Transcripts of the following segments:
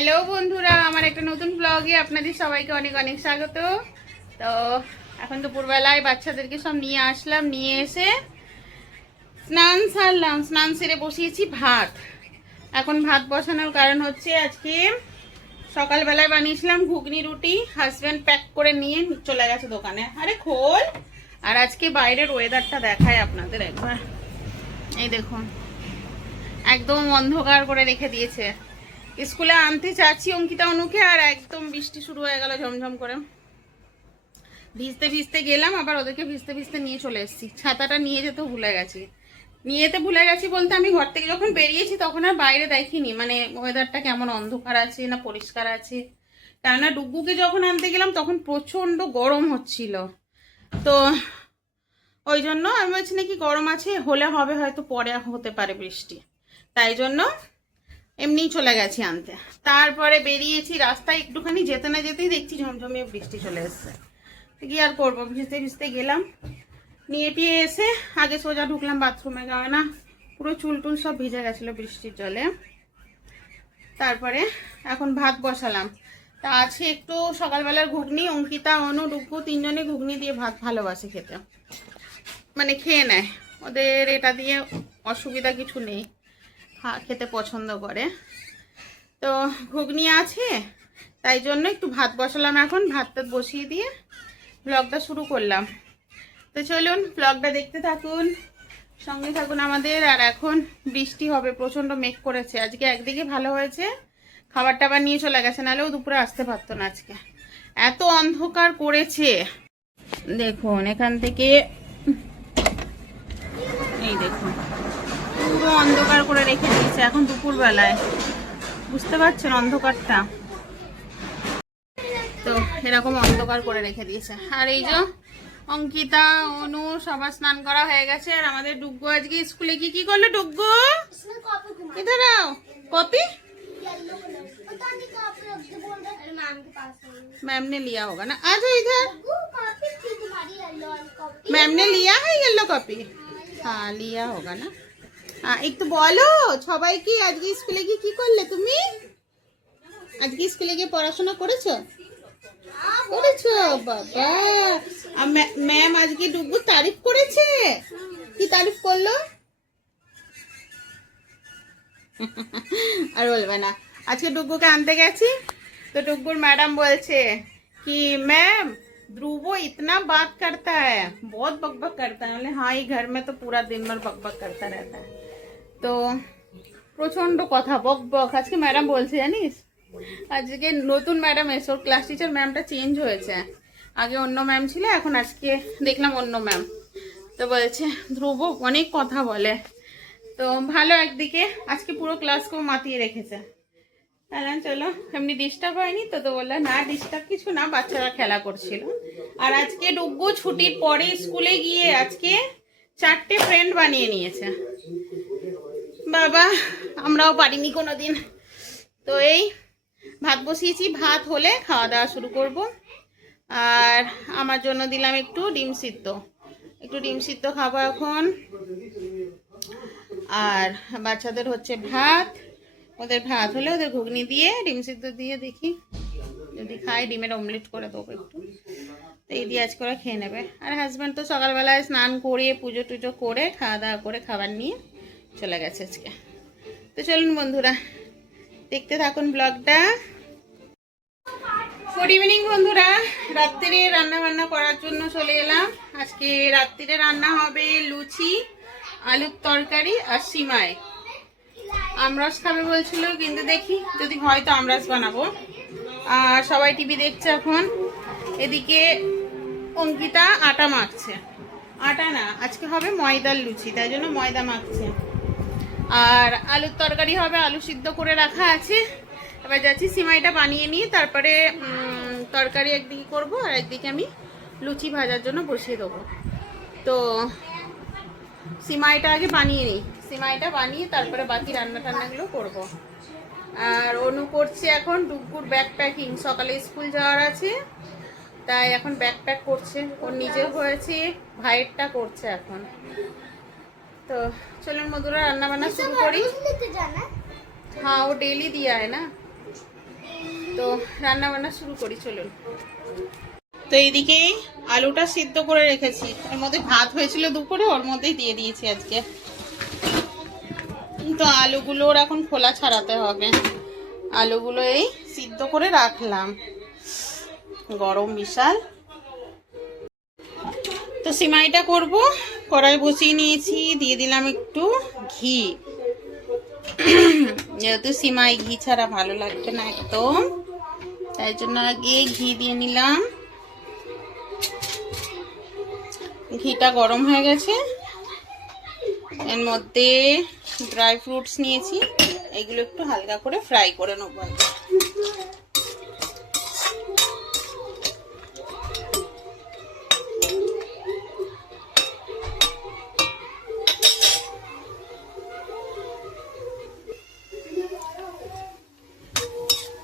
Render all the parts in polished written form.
Hello বন্ধুরা, আমার একটা নতুন ব্লগে আপনাদের সবাইকে অনেক অনেক স্বাগত। তো এখন দুপুরবেলায় বাচ্চাদেরকে সব নিয়ে আসলাম, নিয়ে এসে স্নান সারলাম। স্নান সেরে বসিয়েছি ভাত। এখন ভাত বসানোর কারণ হচ্ছে আজকে সকালবেলায় বানিয়েছিলাম ঘুগনি রুটি, হাজব্যান্ড প্যাক করে নিয়ে চলে গেছে দোকানে। আরে খোল। আর আজকে বাইরের ওয়েদারটা দেখায় আপনাদের একবার। এই দেখুন, একদম অন্ধকার করে রেখে দিয়েছে। স্কুলে আনতে চাচ্ছি অঙ্কিতা অনুকে, আর একদম বৃষ্টি শুরু হয়ে গেল ঝমঝম করে। ভিজতে ভিজতে গেলাম, আবার ওদেরকে ভিজতে ভিজতে নিয়ে চলে এসেছি। ছাতাটা নিয়ে যেতে ভুলে গেছি। বলতে আমি ঘর থেকে যখন বেরিয়েছি তখন আর বাইরে দেখিনি, মানে ওয়েদারটা কেমন অন্ধকার আছে না পরিষ্কার আছে। কেননা ডুগুকে যখন আনতে গেলাম তখন প্রচণ্ড গরম হচ্ছিল। তো ওই জন্য আমি বলছি নাকি গরম আছে, হলে হবে, হয়তো পরে হতে পারে বৃষ্টি, তাই জন্য এমনি চলে গেছি আনতে। তারপরে বেরিয়েছি, রাস্তায় একটুখানি যেতে না যেতেই দেখছি ঝমঝমিয়ে বৃষ্টি চলে এসছে। কি আর করবো, ভিজতে ভিজতে গেলাম। নিয়ে টিয়ে এসে আগে সোজা ঢুকলাম বাথরুমে, না পুরো চুল টুল সব ভিজে গেছিলো বৃষ্টির জলে। তারপরে এখন ভাত বসালাম। তা আছে একটু সকালবেলার ঘুগনি, অঙ্কিতা অনু ডুগু তিনজনে ঘুগনি দিয়ে ভাত ভালোবাসে খেতে, মানে খেয়ে নেয়। ওদের এটা দিয়ে অসুবিধা কিছু নেই, খেতে পছন্দ করে। তো ঘুগনি আছে, তাই জন্য একটু ভাত বসালাম। এখন ভাতটা বসিয়ে দিয়ে ব্লগটা শুরু করলাম। তো চলুন ব্লগটা দেখতে থাকুন, সঙ্গে থাকুন আমাদের। আর এখন বৃষ্টি হবে, প্রচণ্ড মেঘ করেছে। আজকে একদিকে ভালো হয়েছে, খাবার টাবার নিয়ে চলে গেছে, নাহলেও দুপুরে আসতে পারতো না। আজকে এত অন্ধকার করেছে দেখুন, এখান থেকে এই দেখুন পুরো অন্ধকার করে রেখে দিয়েছে এখন দুপুরবেলায়, বুঝতে পারছেন অন্ধকারটা? তো এরকম অন্ধকার করে রেখে দিয়েছে। আর এই যে অঙ্কিতা অনু সবার স্নান করা হয়ে গেছে। আর আমাদের ডুগ্গু আজকে স্কুলে কি করলো? ডুগ্গু इधर आओ, कॉपी मैम ने लिया होगा ना, आ जाओ इधर। मैम ने लिया है येलो कॉपी? हाँ लिया होगा ना। একটু বলো সবাইকে আজকে স্কুলে গিয়ে কি করলে তুমি? আজকে স্কুলে গিয়ে পড়াশোনা করেছো? করেছো বাবা। ম্যাম আজকে ডুগ্গুর তারিফ করেছে। কি তারিফ করলো? আর বলবে না। আজকে ডুগ্গুকে আনতে গেছি, তো ডুগ্গুর ম্যাডাম বলছে कि मैम ध्रुव इतना बात करता है, बहुत बकबक करता है। बोले हाँ, ही घर में तो पूरा दिन भर बकबक करता रहता है। তো প্রচন্ড কথা বক বক আজকে ম্যাডাম বলছে, জানিস আজকে নতুন ম্যাডাম এসে, ওর ক্লাস টিচার ম্যামটা চেঞ্জ হয়েছে। আগে অন্য ম্যাম ছিল, এখন আজকে দেখলাম অন্য ম্যাম। তো বলছে ধ্রুব অনেক কথা বলে। তো ভালো একদিকে, আজকে পুরো ক্লাসকেও মাতিয়ে রেখেছে। তাহলে চলো, এমনি ডিস্টার্ব হয়নি তো? তো বললাম না ডিস্টার্ব কিছু না, বাচ্চারা খেলা করছিল। আর আজকে ডুগ্গু ছুটির পরে স্কুলে গিয়ে আজকে 4টে ফ্রেন্ড বানিয়ে নিয়েছে। বাবা, আমরাও পারিনি কোনোদিন। তো এই ভাত বসিয়েছি, ভাত হলে খাওয়া দাওয়া শুরু করব। আর আমার জন্য দিলাম একটু ডিম সিদ্ধ খাবো এখন। আর বাচ্চাদের হচ্ছে ভাত, ওদের ভাত হলে ওদের ঘুগনি দিয়ে ডিম সিদ্ধ দিয়ে দেখি যদি খায়, ডিমের অমলেট করে দেবো একটু। তো এই দিয়ে আজ করে খেয়ে নেবে। আর হাজব্যান্ড তো সকালবেলায় স্নান করে পুজো টুজো করে খাওয়া দাওয়া করে খাবার নিয়ে চলে গেছে আজকে। তো চলুন বন্ধুরা দেখতে থাকুন ব্লগটা। গুড ইভিনিং বন্ধুরা, রাত্রিরে রান্না বান্না করার জন্য চলে এলাম। আজকে রাত্রিরে রান্না হবে লুচি, আলুর তরকারি আর সিমাই। আমরস খাবে বলছিল, কিন্তু দেখি যদি হয় তো আমরস বানাবো। আর সবাই টিভি দেখছে এখন। এদিকে অঙ্কিতা আটা মাখছে, আটা না আজকে হবে ময়দার লুচি, তাই জন্য ময়দা মাখছে। আর আলুর তরকারি হবে, আলু সিদ্ধ করে রাখা আছে। এবার যাচ্ছি সিমাইটা বানিয়ে নিয়ে তারপরে তরকারি একদিকে করব, আর একদিকে আমি লুচি ভাজার জন্য বসিয়ে দেবো। তো সিমাইটা আগে বানিয়ে নিই, সিমাইটা বানিয়ে তারপরে বাকি রান্না টান্নাগুলো করবো। আর অনু করছে এখন ডুগ্গুর ব্যাগ প্যাকিং, সকালে স্কুল যাওয়ার আছে, তাই এখন ব্যাগ প্যাক করছে। ওর নিজের হয়েছে, ভাইয়েরটা করছে এখন। तो चलो मधुरा रान्ना बान्ना शुरू करी। हाँ वो डेली दिया है ना। তো রান্না বান্না শুরু করি, চলুন। তো এইদিকে আলুটা সিদ্ধ করে রেখেছি, এর মধ্যে ভাত হয়েছিল দুপুরে, ওর মধ্যেই দিয়ে দিয়েছি আজকে। তো আলুগুলোর এখন খোলা ছাড়াতে হবে। আলুগুলো এই সিদ্ধ করে রাখলাম, গরম বিশাল। তো সিমাইটা করব, কড়াই বসিয়ে নিয়েছি, দিয়ে দিলাম একটু ঘি। যেহেতু সিমাই ঘি ছাড়া ভালো লাগবে না একদম, তাই জন্য আগে ঘি দিয়ে নিলাম। ঘিটা গরম হয়ে গেছে, এর মধ্যে ড্রাই ফ্রুটস নিয়েছি, এগুলো একটু হালকা করে ফ্রাই করে নেবো।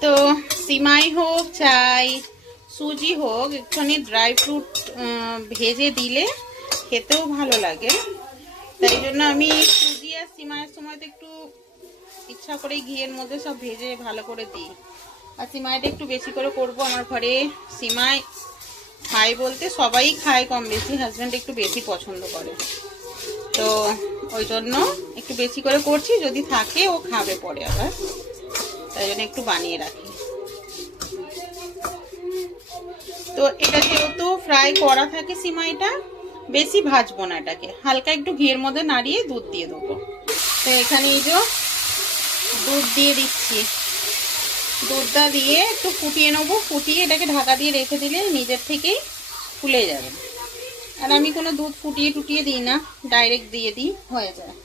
তো সিমাই হোক চাই সুজি হোক, একটুখানি ড্রাই ফ্রুট ভেজে দিলে খেতেও ভালো লাগে। তাই জন্য আমি সুজি আর সিমাইয়ের সময় তো একটু ইচ্ছা করে ঘিয়ের মধ্যে সব ভেজে ভালো করে দিই। আর সিমাইটা একটু বেশি করে করব, আমার ঘরে সিমাই খায় বলতে সবাই খায় কম বেশি, হাজব্যান্ড একটু বেশি পছন্দ করে, তো ওই জন্য একটু বেশি করে করছি। যদি থাকে ও খাবে পরে আবার, তাই জন্য একটু বানিয়ে রাখি। তো এটা যেহেতু ফ্রাই করা থাকে সিমাইটা, বেশি ভাজবো না, এটাকে হালকা একটু ঘিয়ের মধ্যে নাড়িয়ে দুধ দিয়ে দেবো। তো এখানে এই যে দুধ দিয়ে দিচ্ছি, দুধটা দিয়ে একটু ফুটিয়ে নেবো। ফুটিয়ে এটাকে ঢাকা দিয়ে রেখে দিলে নিজের থেকেই ফুলে যাবে। আর আমি কোনো দুধ ফুটিয়ে টুটিয়ে দিই না, ডাইরেক্ট দিয়ে দিই, হয়ে যায়।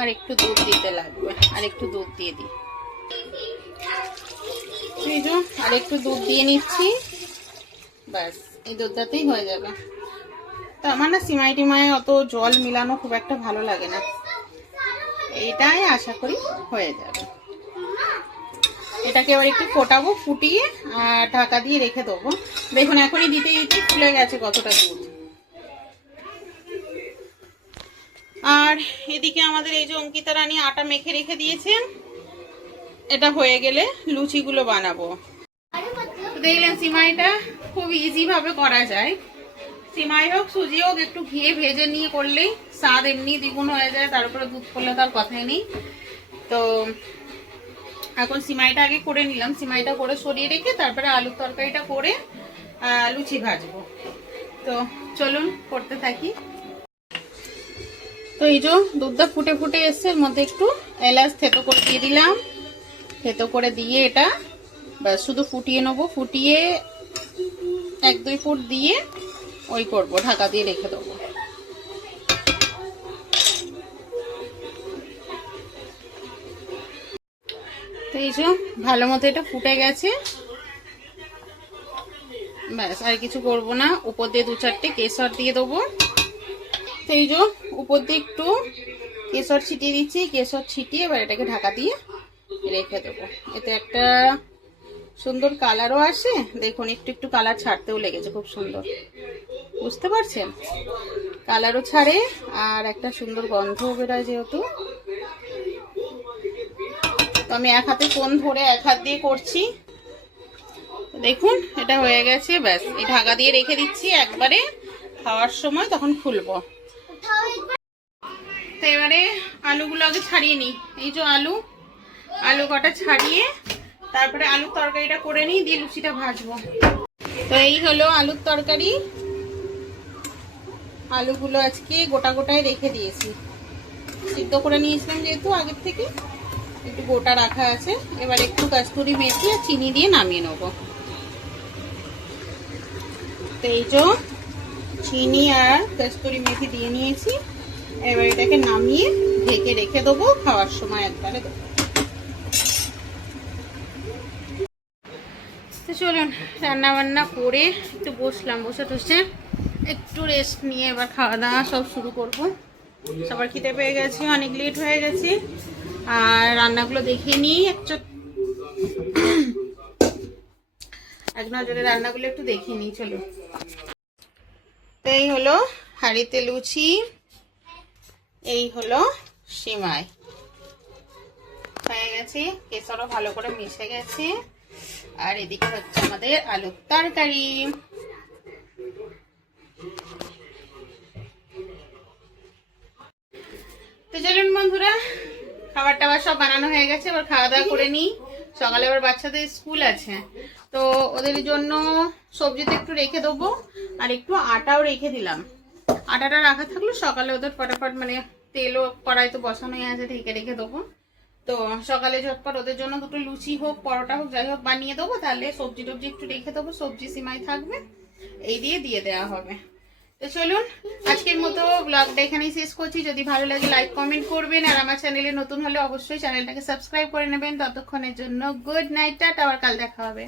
আর একটু দুধ দিতে লাগবে, আর একটু দুধ দিয়ে দিই। আর একটু দুধ দিয়ে নিচ্ছি, ব্যাস এই দুধটাতেই হয়ে যাবে। তো আমার না সিমাই টিমাই অত জল মিলানো খুব একটা ভালো লাগে না, এইটাই আশা করি হয়ে যাবে। এটাকে এবার একটু ফোটাবো, ফুটিয়ে আর ঢাকা দিয়ে রেখে দেবো। দেখুন এখনই দিতে দিতে ফুলে গেছে কতটা দুধ। আর এদিকে আমাদের এই যে অঙ্কিতা রানী আটা মেখে রেখে দিয়েছে, এটা হয়ে গেলে লুচিগুলো বানাবো। দেখলেন সিমাইটা খুব ইজি ভাবে করা যায়। সিমাই হোক সুজি হোক একটু ঘিয়ে ভেজে নিয়ে করলেই স্বাদ এমনি দ্বিগুণ হয়ে যায়, তার উপরে দুধ করলে তার কথাই নেই। তো এখন সিমাইটা আগে করে নিলাম, সিমাইটা করে সরিয়ে রেখে তারপরে আলুর তরকারিটা করে লুচি ভাজবো। তো চলুন করতে থাকি। তো এই যে দুধটা ফুটে ফুটে এসছে, এর মধ্যে একটু এলাচ থেতো করে দিয়ে দিলাম। থেতো করে দিয়ে এটা শুধু ফুটিয়ে নেবো, ফুটিয়ে 1-2 ফুট দিয়ে ওই করবো, ঢাকা দিয়ে রেখে দেবো। তো এই যে ভালো মতো এটা ফুটে গেছে, ব্যাস আর কিছু করবো না। উপর দিয়ে 2-4টে কেশর দিয়ে দেবো। তো এই যে উপর দিয়ে একটু কেশর ছিটিয়ে দিচ্ছি, কেশর ছিটিয়ে এবার এটাকে ঢাকা দিয়ে রেখে দেবো। এতে একটা সুন্দর কালারও আসে, দেখুন একটু একটু কালার ছাড়তেও লেগেছে, খুব সুন্দর, বুঝতে পারছেন? কালারও ছাড়ে আর একটা সুন্দর গন্ধও বেরোয় যেহেতু। তো আমি এক হাতে ফোন ধরে এক হাত দিয়ে করছি। দেখুন এটা হয়ে গেছে, ব্যাস এই ঢাকা দিয়ে রেখে দিচ্ছি, একবারে খাওয়ার সময় তখন খুলবো। তো এবারে আলুগুলো আগে ছাড়িয়ে নিই। এই যে আলু কটা ছাড়িয়ে তারপরে আলুর তরকারিটা করে নিই, দিয়ে লুচিটা ভাজবো। তো এই হলো আলুর তরকারি। আলুগুলো আজকে গোটা গোটায় রেখে দিয়েছি, সিদ্ধ করে নিয়েছিলাম যেহেতু আগের থেকে, একটু গোটা রাখা আছে। এবার একটু কস্তুরি মেথি আর চিনি দিয়ে নামিয়ে নেবো। তো এই যে চিনি আর কস্তুরি মেথি দিয়ে নিয়েছি, এবার এটাকে নামিয়ে ঢেকে রেখে দেবো, খাওয়ার সময় একবারে দেবো। তো চলুন রান্না বান্না করে একটু বসলাম, বসে টসে একটু রেস্ট নিয়ে এবার খাওয়া দাওয়া সব শুরু করবো। সবার খিদে পেয়ে গেছে, অনেক লেট হয়ে গেছে। আর রান্নাগুলো দেখিয়ে নিই এক নজরে রান্নাগুলো একটু দেখে নিই, চলো। তো এই হলো হাঁড়িতে লুচি, এই হলো সিমাই হয়ে গেছে, কেশরও ভালো করে মিশে গেছে, আর এদিকে হচ্ছে আমাদের আলুর তরকারি। তো চলুন বন্ধুরা, খাবার টাবার সব বানানো হয়ে গেছে, এবার খাওয়া দাওয়া করে নিই। সকালে আবার বাচ্চাদের স্কুল আছে, তো ওদের জন্য সবজিতে একটু রেখে দেবো, আর একটু আটাও রেখে দিলাম। আটাটা রাখা থাকলো সকালে ওদের ফটাফট, মানে তেলও কড়াই তো বসানোই আছে, ঢেকে রেখে দেবো। তো সকালে ঝটপট ওদের জন্য দুটো লুচি হোক পরোটা হোক যাই হোক বানিয়ে দেবো, তাহলে সবজি টবজি একটু রেখে দেবো, সবজি সিমাই থাকবে, এই দিয়ে দেওয়া হবে। তো চলুন আজকের মতো ব্লগটা এখানেই শেষ করছি। যদি ভালো লাগে লাইক কমেন্ট করবেন, আর আমার চ্যানেলে নতুন হলে অবশ্যই চ্যানেলটাকে সাবস্ক্রাইব করে নেবেন। ততক্ষণের জন্য গুড নাইট, টাটা, আবার কাল দেখা হবে।